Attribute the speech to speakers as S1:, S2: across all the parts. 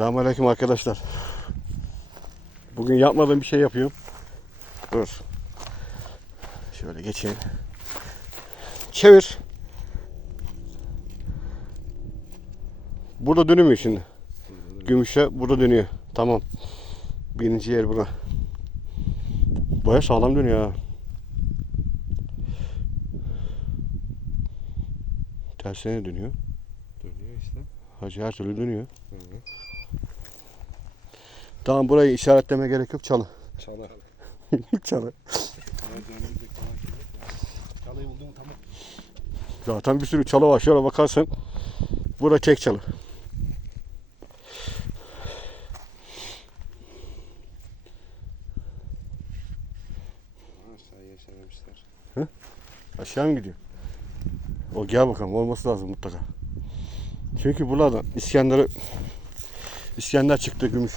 S1: Selamünaleyküm arkadaşlar. Bugün yapmadığım bir şey yapıyorum. Dur. Şöyle geçeyim. Çevir. Burada dönüyor şimdi. Gümüşe burada dönüyor. Tamam. Birinci yer bura. Baya sağlam dönüyor ha. Tersine dönüyor.
S2: Dönüyor işte.
S1: Hacı her türlü dönüyor.
S2: Hı hı.
S1: Tamam burayı işaretleme gerek yok çalı.
S2: Çalı.
S1: çalı.
S2: Çalıyı buldum tamam.
S1: Zaten bir sürü çalı var. Şöyle bakarsan bura tek çalı.
S2: Yaşamışlar.
S1: Aşağı mı gidiyor? O gel bakalım olması lazım mutlaka. Çünkü buradan İskender'e İskender çıktı gümüş.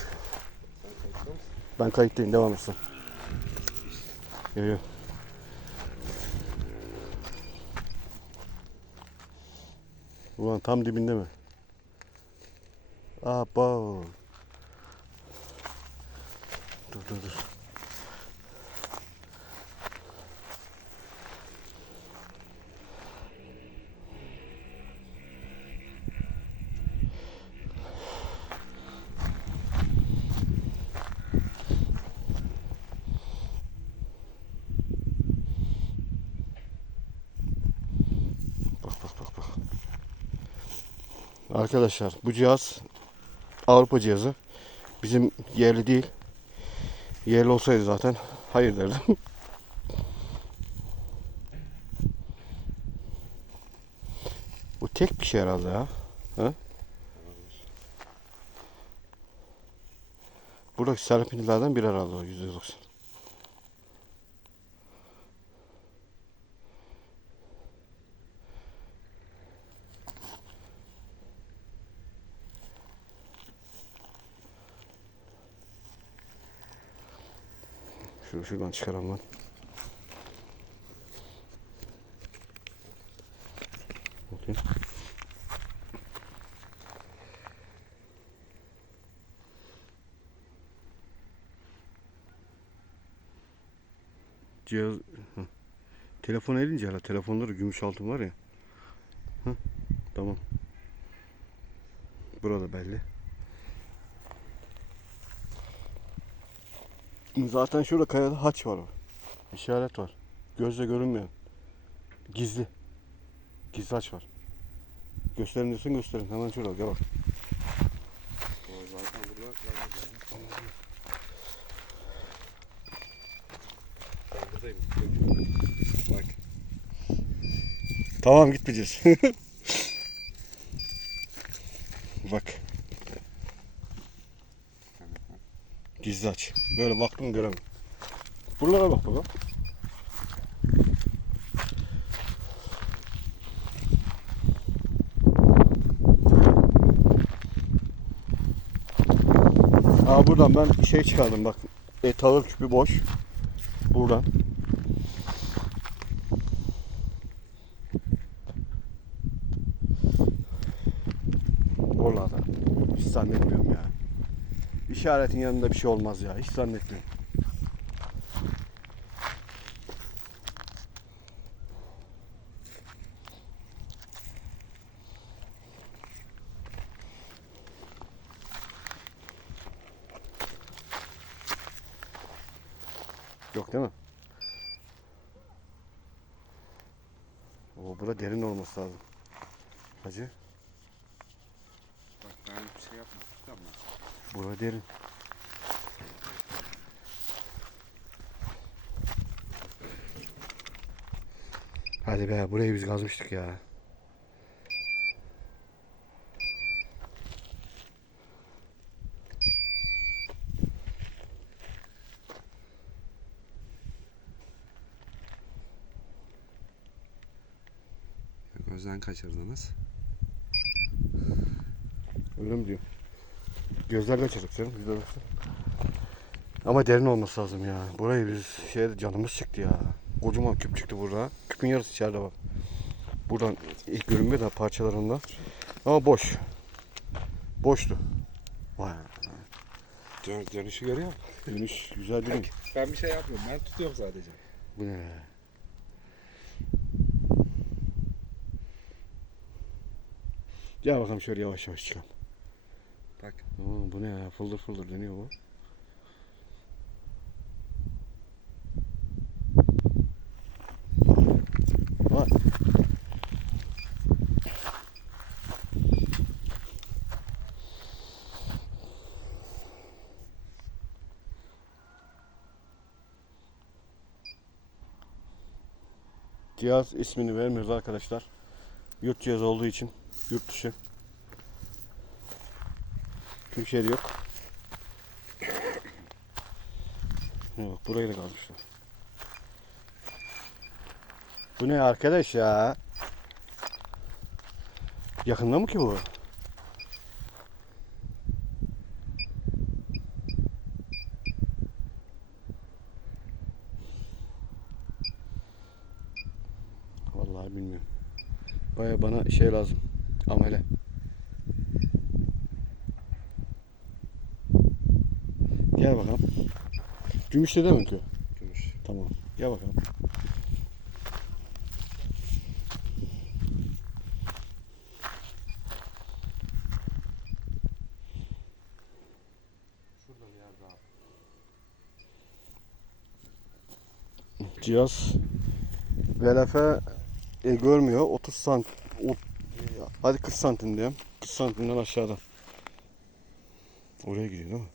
S1: Ben kayıttayım devam etsin. Yok yok. Ulan tam dibinde mi? Aba. Dur dur dur. Bak bak bak bak. Arkadaşlar bu cihaz Avrupa cihazı. Bizim yerli değil. Yerli olsaydı zaten hayır derdim. bu tek bir şey herhalde ya. Ha? Buradaki serpintilerden biri herhalde o %90. Şunu şuradan çıkaralım lan. Okey. Cihaz... Telefon elince hala telefonları gümüş altın var ya. Hı. Tamam. Burada belli. Zaten şurada kayada haç var. İşaret var. Gözle görünmeyen. Gizli. Gizli haç var. Gösterin diyorsun gösterin. Hemen şurada gel bak.
S2: O zaten buralar kalmaz yani. Ben buradayım. Bak.
S1: Tamam gitmeyeceğiz. bak. Aç. Böyle baktım göremem. Buralara bak baba. Aa buradan ben şey çıkardım bak. E, tağır küpü boş. Buradan. Oralarda. Hiç zannetmiyorum ya. İşaretin yanında bir şey olmaz ya. Hiç zannetmiyorum. Yok değil mi? O burada derin olması lazım. Hacı.
S2: Bak ben bir şey yapmamıştım ama.
S1: Burada derin. Hadi be burayı biz kazmıştık ya.
S2: Gözden kaçırdınız.
S1: Öyle mi diyor? Gözler kaçırdık canım. De baksana. Ama derin olması lazım ya. Burayı biz şey canımız çıktı ya. Kocaman küp çıktı burada. Küpün yarısı içeride var. Buradan ilk görünmüyor da parçalarında. Ama boş. Boştu. Vay.
S2: Dön, dönüşü görüyor musun?
S1: Dönüş güzel değil mi?
S2: Ben bir şey yapmıyorum. Ben tutuyorum sadece.
S1: Bu ne? Gel bakalım şöyle yavaş yavaş çıkalım.
S2: Bak.
S1: Aa, bu ne ya? Fıldır fıldır dönüyor bu. Vay. Cihaz ismini vermiyoruz arkadaşlar. Yurt cihazı olduğu için yurt dışı. Türkiye'de yok. Yok burayı da kazmışlar. Bu ne arkadaş ya? Yakında mı ki bu? Vallahi bilmiyorum. Baya bana şey lazım. Amele. Gel bakalım. Gümüşte de mi ki?
S2: Gümüş.
S1: Tamam. Gel bakalım. Cihaz VLF e, görmüyor. 30 sant o- hadi 40 santim diyeyim. 40 santimden aşağıda. Oraya gidiyor değil mi?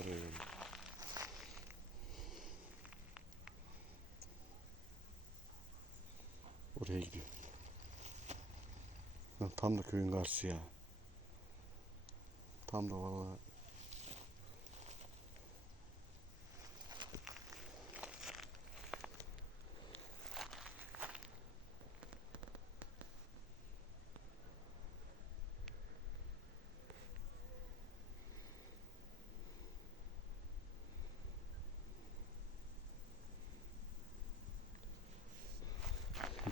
S2: Oraya gel.
S1: Oraya gidiyor. Lan tam da köyün karşısı ya. Tam da vallahi.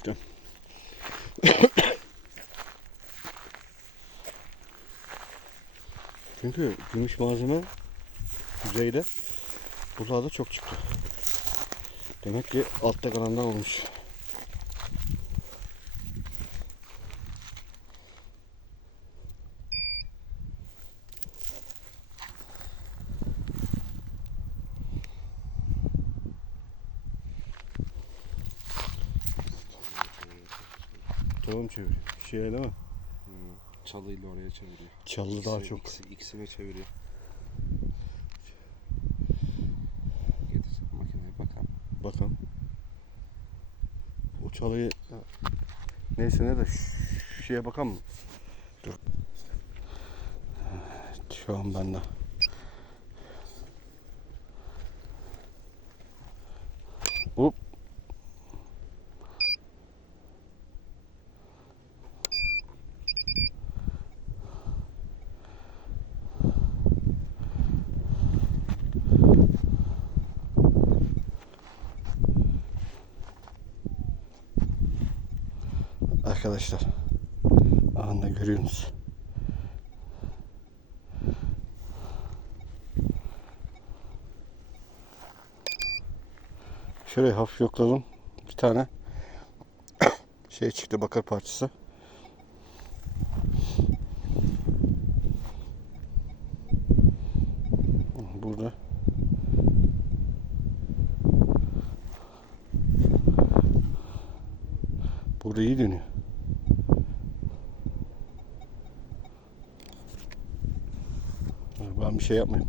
S1: Güzel. Çünkü gümüş malzeme yüzeyde buralarda çok çıktı. Demek ki altta kalandan olmuş. Tamam çevir. Şey değil mi?
S2: Hmm. Çalıyla oraya çeviriyor.
S1: Çalı daha
S2: İkisi-
S1: çok.
S2: Ikisi, ikisini çeviriyor. Getir makineye bakalım.
S1: Bakalım. O çalıyı neyse ne de şeye bakalım mı? Dur. Evet, Şu an bende. Hop. Arkadaşlar. Anda görüyorsunuz. Şöyle hafif yokladım. Bir tane şey çıktı bakır parçası. Burada. Burada iyi dönüyor. Ben bir şey yapmayayım.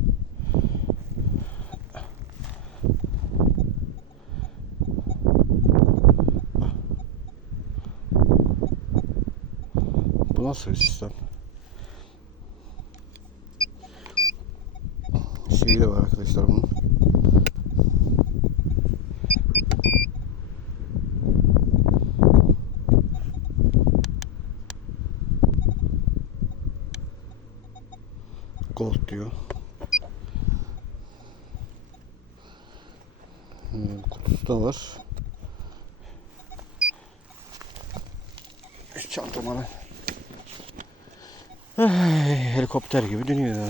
S1: Bu nasıl bir sistem? Şeyi de var arkadaşlar bunun. Kutusu da var. Ne? Ay, helikopter gibi dönüyor.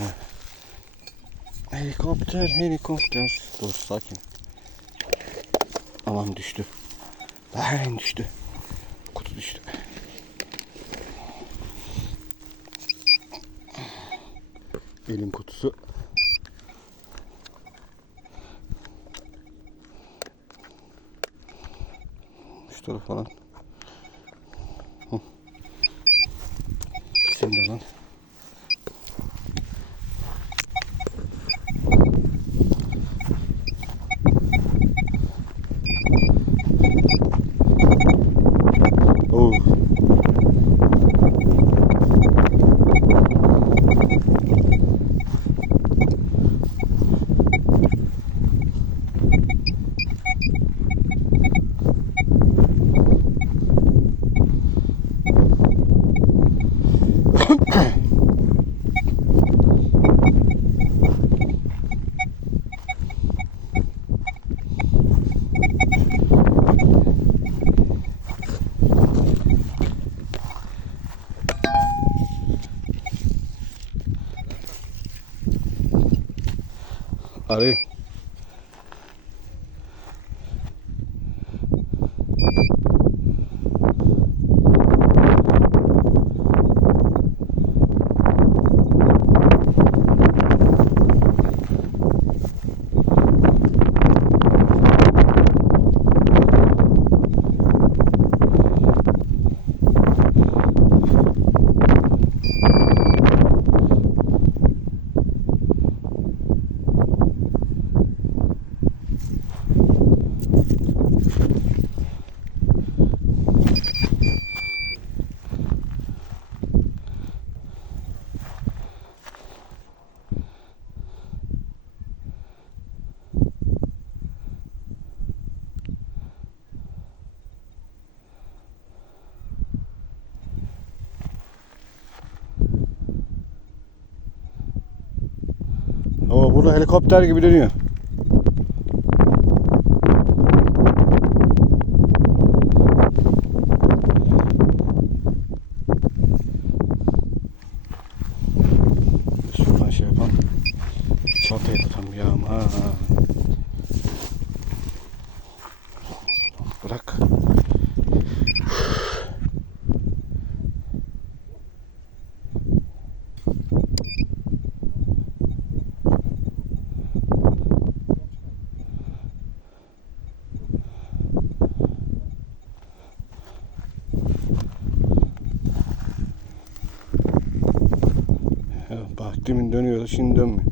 S1: Helikopter, helikopter. Dur sakin. Aman düştü. Lan düştü. Kutu düştü. Elin kutusu. Taraf falan. Hı. Sen de lan. Oo. Arayayım. Oo, burada helikopter gibi dönüyor. Şuradan şey yapalım. Çantayı da tam ya. Ha. Bırak. Ya bak demin dönüyordu şimdi dönmüyor.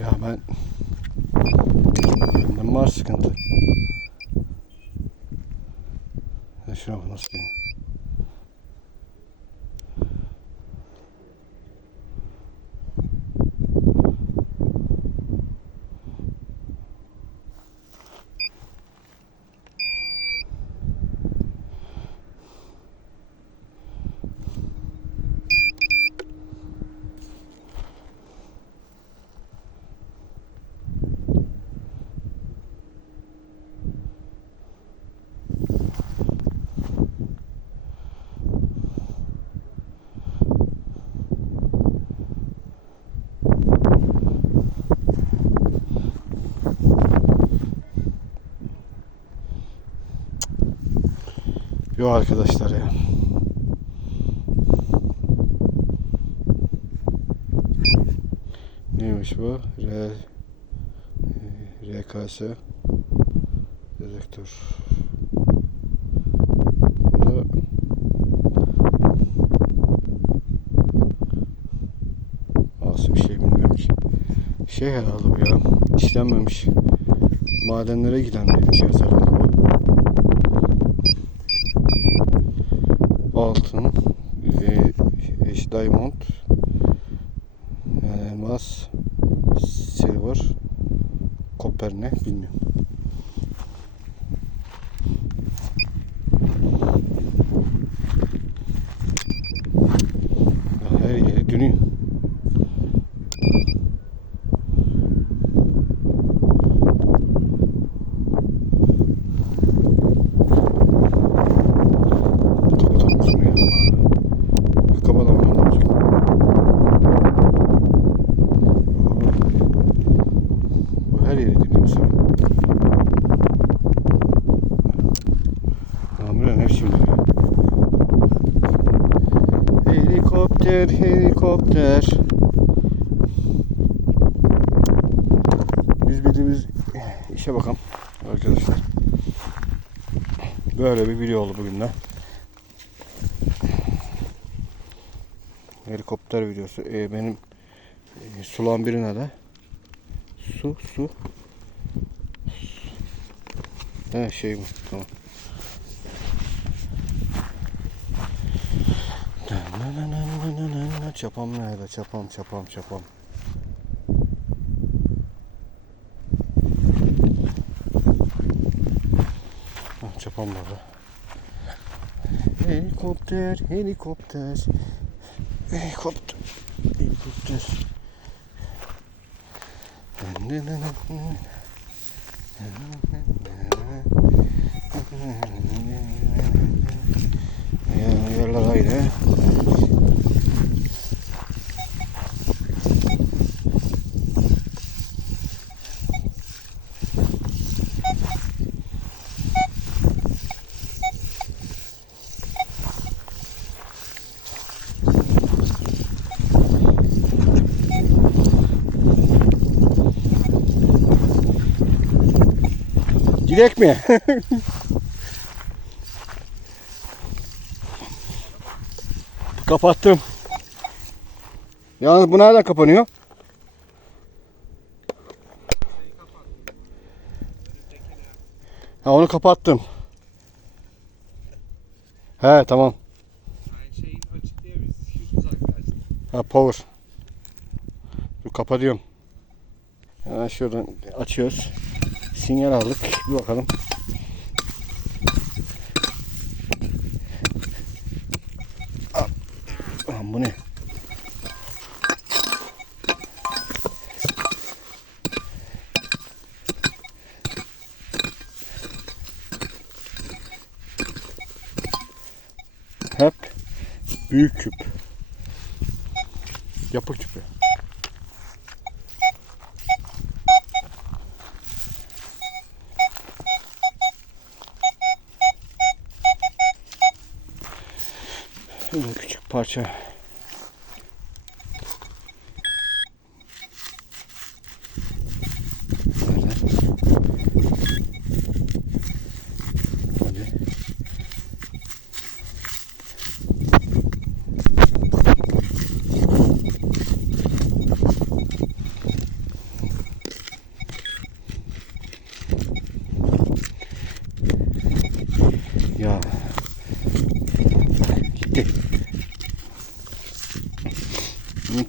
S1: Ya ben benden var sıkıntı. Ya şuna bak nasıl dönüyor. Yok arkadaşlar ya. Neymiş bu? R RKS dedektör. Nasıl bir şey bilmiyorum ki. Şey herhalde bu ya. işlenmemiş. Madenlere giden bir cihaz herhalde bu. Altın, e, diamond, elmas, silver, copper ne bilmiyorum. Ya Her yere dönüyor. Helikopter, helikopter. Biz bildiğimiz işe bakalım arkadaşlar. Böyle bir video oldu bugün de. Helikopter videosu. Ee, benim e, sulan birine de su su He şey bu. Tamam. Çapam nerede? Çapam çapam çapam. Ah, çapam burada. Helikopter, helikopter. Helikopter. Helikopter. Yerler aynı. Direkt mi? Kapattım. Yalnız bu nereden kapanıyor? Ha onu kapattım. He tamam.
S2: Yani şeyin açık diye biz şu uzaklaştık.
S1: Ha power. Dur kapatıyorum. Hemen şuradan açıyoruz. Sinyal aldık. Bir bakalım. Ah, Lan bu ne? Hep büyük küp. Yapı küpü. Sure.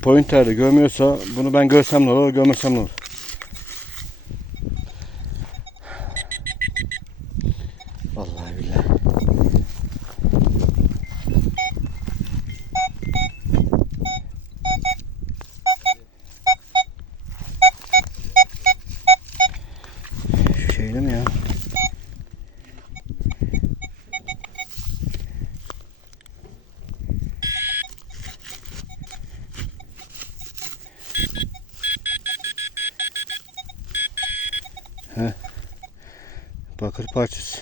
S1: Pointer'de görmüyorsa bunu ben görsem ne olur, görmesem ne olur? Vallahi billahi. Şu şeyde mi ya? Bakır parçası.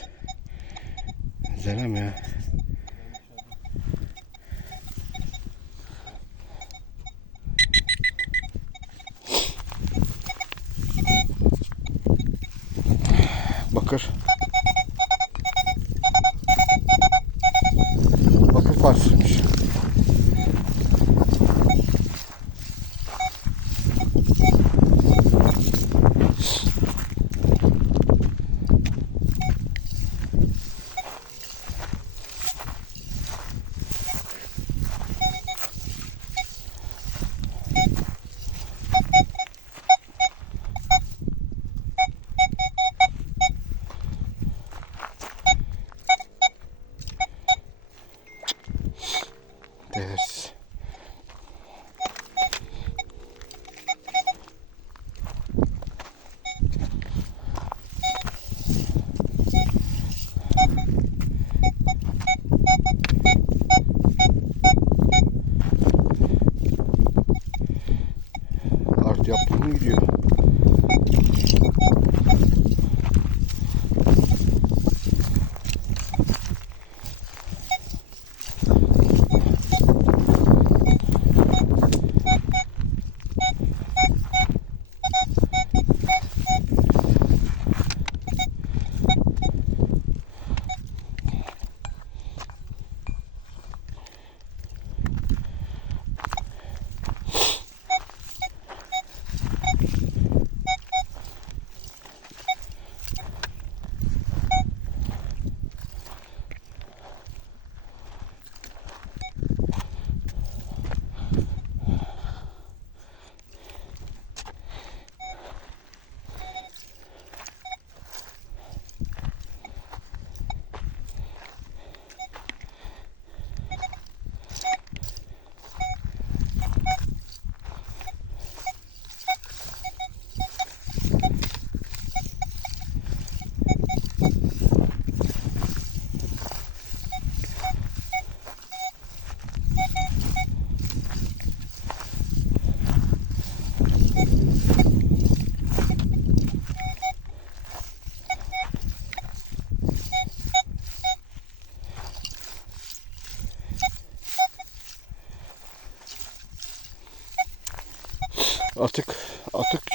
S1: Güzel ama ya.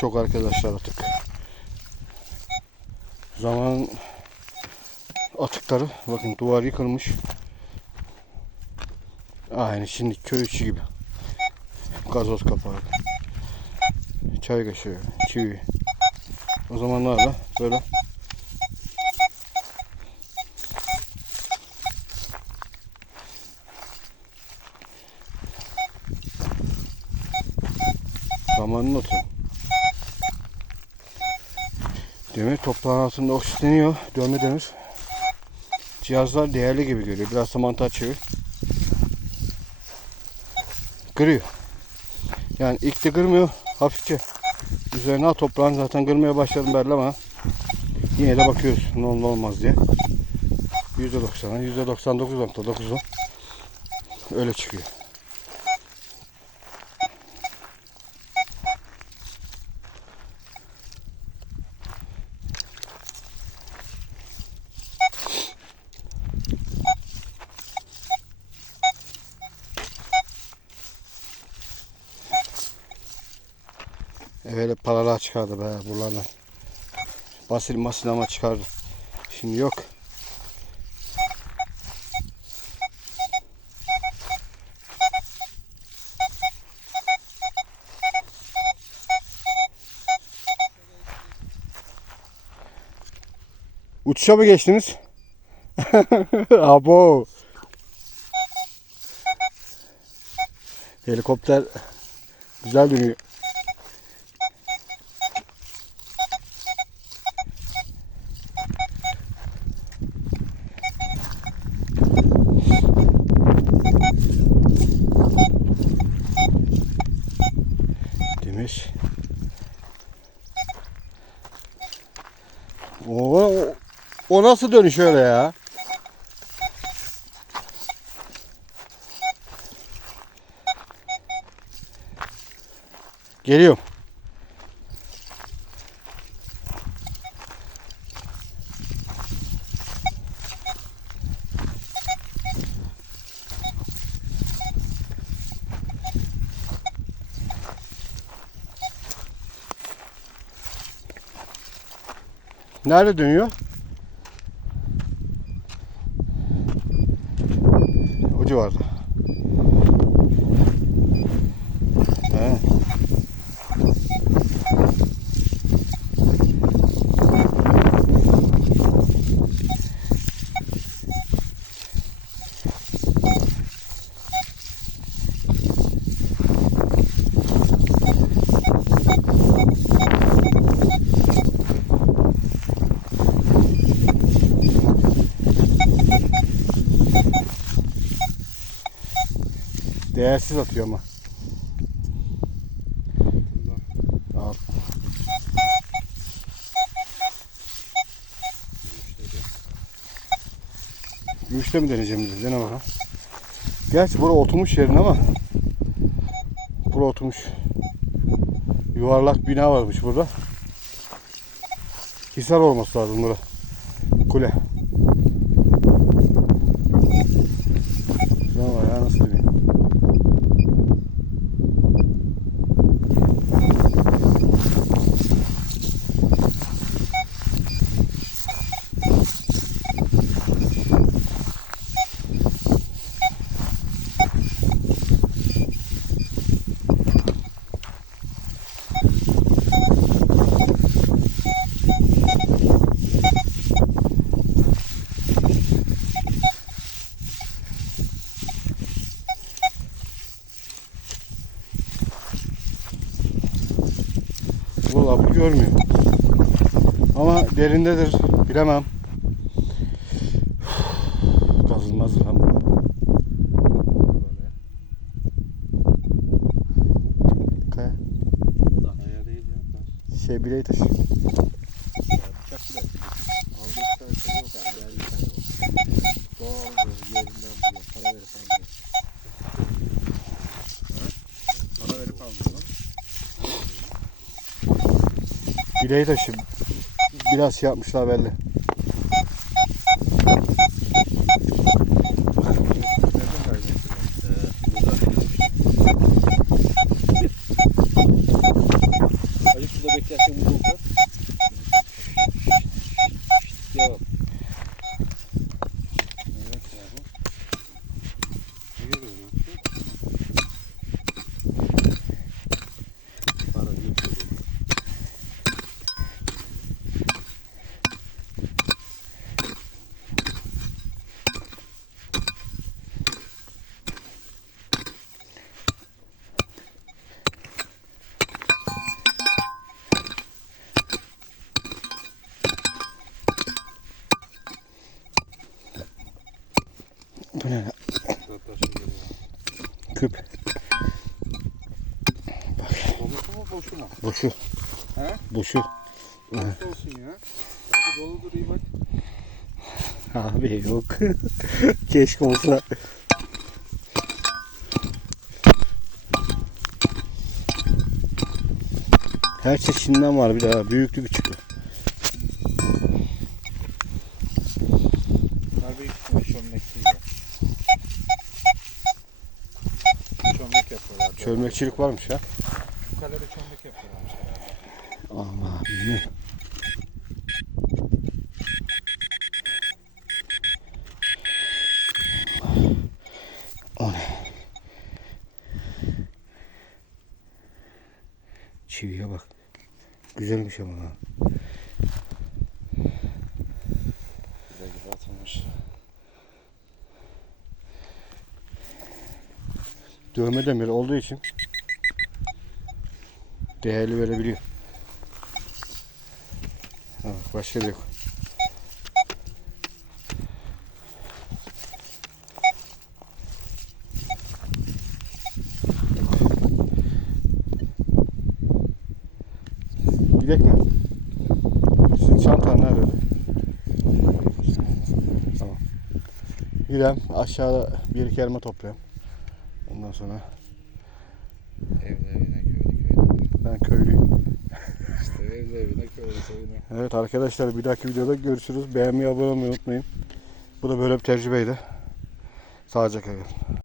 S1: Çok arkadaşlar atık. Zaman atıkları bakın duvar yıkılmış. Aynı şimdi köy içi gibi. Gazoz kapağı. Çay kaşığı, çivi. O zamanlarda böyle zamanın otu. Demir toprağın altında oksitleniyor. Dönme demir. Cihazlar değerli gibi görüyor. Biraz da mantar çevir. Kırıyor. Yani ilk de kırmıyor. Hafifçe. Üzerine at toprağın zaten kırmaya başladım belli ama yine de bakıyoruz ne olur olmaz diye. %90'a %99.9'u öyle çıkıyor. Evet paralar çıkardı be buralardan. Basil masil ama çıkardı. Şimdi yok. Uçuşa mı geçtiniz? Abo. Helikopter güzel dönüyor. Demiş. O, o, o nasıl dönüş öyle ya? Geliyorum. Nerede dönüyor? O Değersiz atıyor ama. Al. Gümüşte mi deneyeceğim biz? Dene bakalım. Gerçi bura oturmuş yerin ama bura oturmuş. Yuvarlak bina varmış burada. Hisar olması lazım bura. Kule. Ne var ya nasıl dönüyor? Vallahi bu görmüyor. Ama derindedir. Bilemem. Kazılmaz lan bu. Kaya. Şey bileği taşı. Bileği taşı. Biraz şey yapmışlar belli. Bu ne?
S2: Şey.
S1: Küp.
S2: Dolusu mu boşuna?
S1: Boşu.
S2: He?
S1: Boşu.
S2: Dolusu olsun ya. Bence doludur iyi bak.
S1: Abi yok. Keşke olsa. Her çeşidinden var bir daha. Büyüklü küçüklü.
S2: Bunlar büyük ihtimal çömlek değil ya. Çömlek
S1: Çölmekçilik varmış ya.
S2: Bu da çömlek yapıyorlarmış herhalde.
S1: Allah bilmiyorum. O ne? Çiviye bak. Güzelmiş ama ha.
S2: Güzel gibi atılmış.
S1: Dövme demiri olduğu için değerli verebiliyor. Ha, başka bir yok. Gidek mi? Sizin çantan nerede? Tamam. Gidelim aşağıda bir iki elma toplayalım. Sonra
S2: Evde evine köylü köyüne.
S1: ben köylüyüm.
S2: İşte evde evine köylü köyüne.
S1: Evet arkadaşlar bir dahaki videoda görüşürüz. Beğenmeyi abone olmayı unutmayın. Bu da böyle bir tecrübeydi. Sağlıcakla kalın.